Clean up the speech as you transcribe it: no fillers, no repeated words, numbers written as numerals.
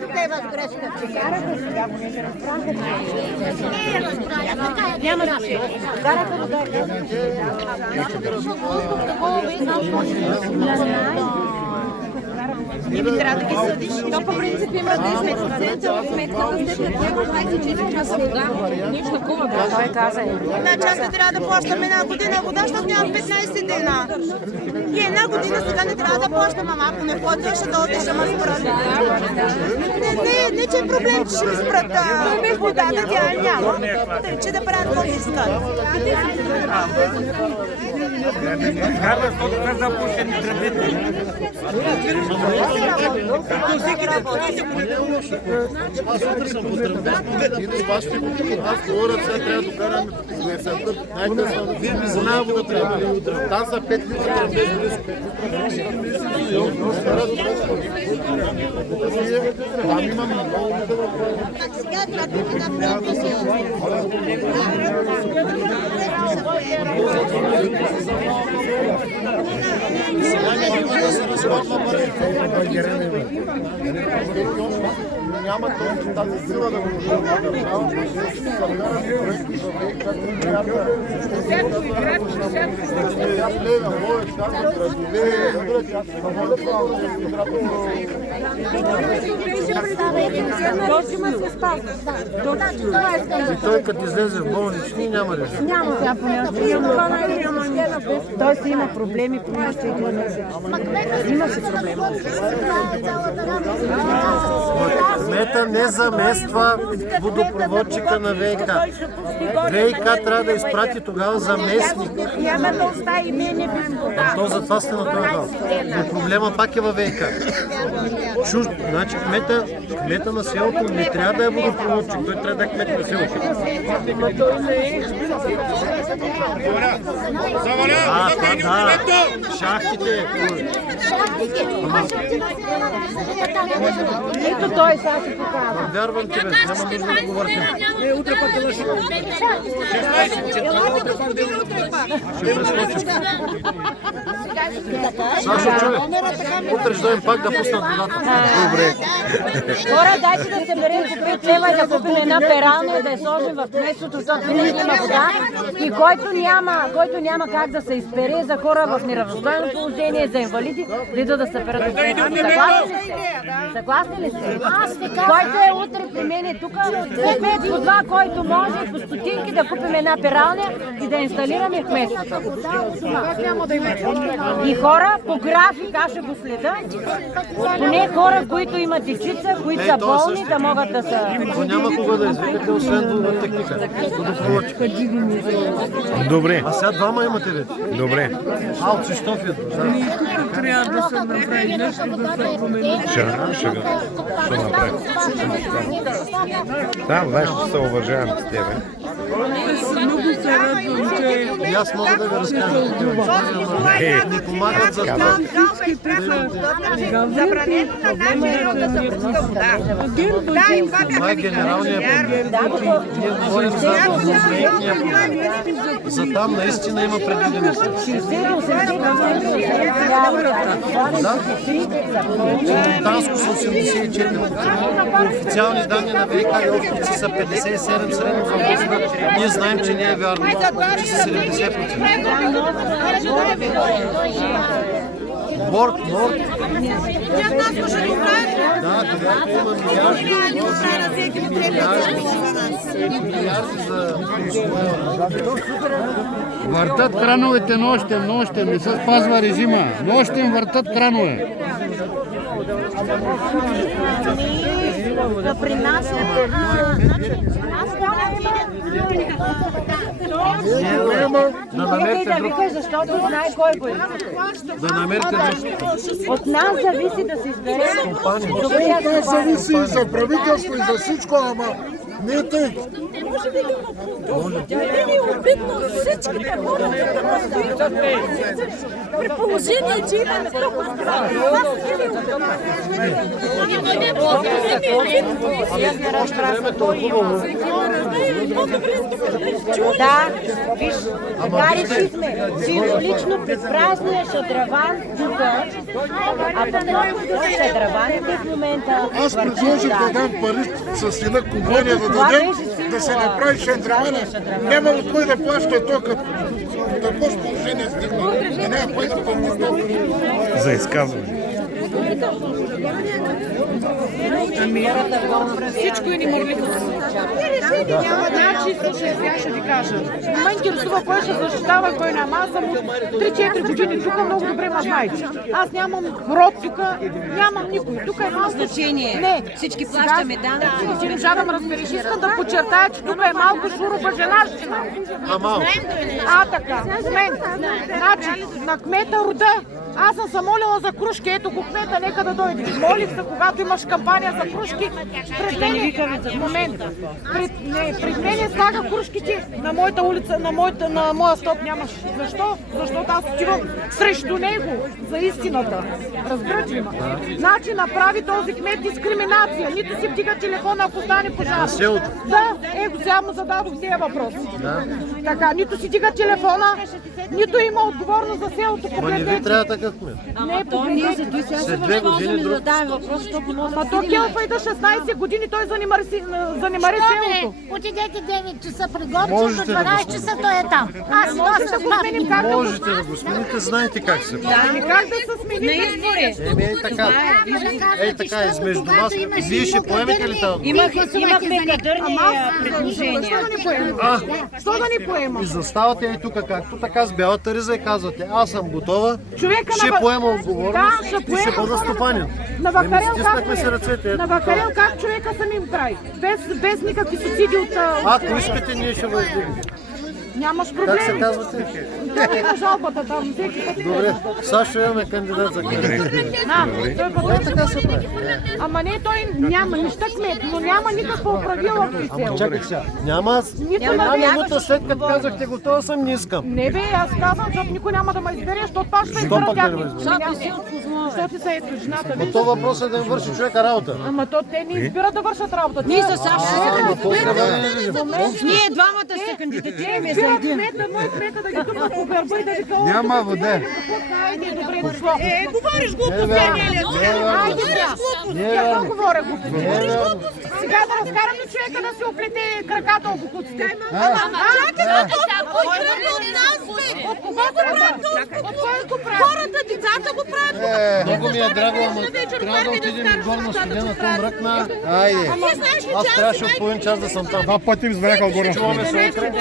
тук има грешка. Няма да се. Караха го да трябва да ги съдиш. То по принцип има да сметката сте платила 24 часа вода. Нищо такова, той каза. Значи аз не трябва да плащам една година вода, защото нямам 15 дена. И една година сега не трябва да плащам, ама ако не платя, ще дойде, ще ме спрат. Не, че е проблем, че ще ми спрат водата, тя няма. Че да правят какво искат. Трябва да запушени тръбите. Аз утре съм поздравен. Аз говоря, сега трябва да докараме там са 5 литра без там имам много. Сега трябва да направим. Няма тази сила да го той като излезе в болнични няма решение. Няма сега той си има проблеми, има си проблеми. Кмета не замества водопроводчика на ВиК. ВиК трябва да изпрати тогава заместник. Няма да остави мене без вода. То затова сте на този гал. Но проблема пак е във ВиК. Значи кмета на селото не трябва да е водопроводчик, той трябва да е кмет на селото. Шахтите. Ето той сега си показва. Вярвам тебе, няма нужда да говорите. Утре пак е лъжи. 16. Ще прескочим. Сашо, чули? Утре ще дойдем пак да пуснат водата. Добре. Хора, дайте да се берем по 5 лева и да купим една пералня и да я сложим в кметството, защото винаги има вода. И който няма как да се изпере за хора в неравностойно положение, за инвалиди, да идва да се перат от кметството. Съгласни ли сте? Който е утре при мен тук, купете по това, който може, по стотинки да купим една пералня и да инсталираме в кметството. И хора по график, аз ще го следа, поне хора, които имат дечица, които са болни, да могат да са... То няма кога да извикате, освен техника. Добре. А сега двама имате ли? Добре. Алци Штофия. Тук трябва да се направи нещо, да се промени. Ще направим. Да, знаеш, че се уважавам с тебе. Много се радвам, че... И аз мога да ви разкажа. Ни помагат за това. Забранено на начин да се пуска вода. Да, и това Това е генералният проблем. Ние говорим за конкретния проблем. За там наистина има предвидени средства. Да? Монтанско са 84%. По официални данни на ВиК и Островци са 57% средно за областта. Ние знаем, че не е вярно, че са 70%. Борт. Да, когато има милиарди за... Въртат крановете нощем, не се спазва режима. Нощем въртат кранове. Да принася. Да намерите да викаш, защото знае кой го е. Да намерите нещо. От нас зависи да се избере компания. Това зависи и за правителство, и за всичко, ама не тъй. Не е обидно всичките хора при положение, че имаме толкова Още времето е хубаво. Да, виж, сега решихме. Символично пред празния шадраван тук, а пък шадраваните в момента... Аз предложих да дам пари с една компания да дадем, да се направи шадравана. Няма от кой да плаща то, като такова положение стигна. И няма кой да плаща. За изказване. Всичко и ни морлито. Значи, слушай, сега ще ви кажа. Ме интересува кой ще защитава, кой няма. Аз съм от 3-4 години тук, много добре ма знаете. Аз нямам род тук, нямам никой. Тук е малко... Значение. Не. Всички плащаме данъци. Ти можа да ме разбереш. Искам да подчертая, че тук е малко шуруба женащина. Така. Момент. Значи, на кмета рода. Аз съм се молила за кружки, ето го кмета, нека да дойде. Молих се, когато имаш кампания за кружки, пред мене слага кружките на моята улица, на моя стоп нямаш. Защо? Защото аз отивам срещу него, за истината. Разбирате ли ма? Значи направи този кмет дискриминация. Нито си вдига телефона, ако стане пожар. Да, сега му зададох тези въпроси. Така, нито си дига телефона, нито има отговорност за селото. Не, след 2 години друг. А то Келфа и до 16 години той занимари селото. Отидете 9 часа при горче, до 12 часа той е там. Аз нося справки. Можете да го смените, знаете как се прави. Как да се смени? На избори. Ей така, измежду вас. Вие ще поемете ли тази? Имахме кадърни предложения. Що да ни поема? И заставате и тук както така с бялата риза и казвате, аз съм готова, ще поема отговорност и ще бъда стопанин. На Вакарел стиснахме си ръцете. На Вакарел как човека сами им прави? Без никакви субсидии от... Ако искате, ние ще въздигнем. Нямаш проблем. Как се казвате? Да, има жалбата там. Добре, сега ще имаме кандидат за кмет. Така се прави. Ама не, той няма нищо кмет, но няма никаква управила в цел. Чакай сега. Няма една минута след като казахте готова съм, не искам. Не бе, аз казвам, защото никой няма да ме избере, защото пак ще избера тях. Защото ти са ето жената. Но то въпрос е да им върши човека работа. Ама то те не избират да вършат работа. Ние за САЩ Ние двамата се кандидатираме за един. Кмета да ги тупат по гърба и да ви кълват. Няма вода. Хайде, добре дошло. Говориш глупости, Анелия. Хайде сега. Какво говоря глупости? Сега да разкарам ли човека да си оплете краката от букуците? От кого го правят? Хората, децата го правят. Много ми е драго, ама трябва да отидем и горна студена, то мръкна. Айде. Аз трябваше от половин час да съм там. Два пъти им звъняха от горна. Чуваме се утре.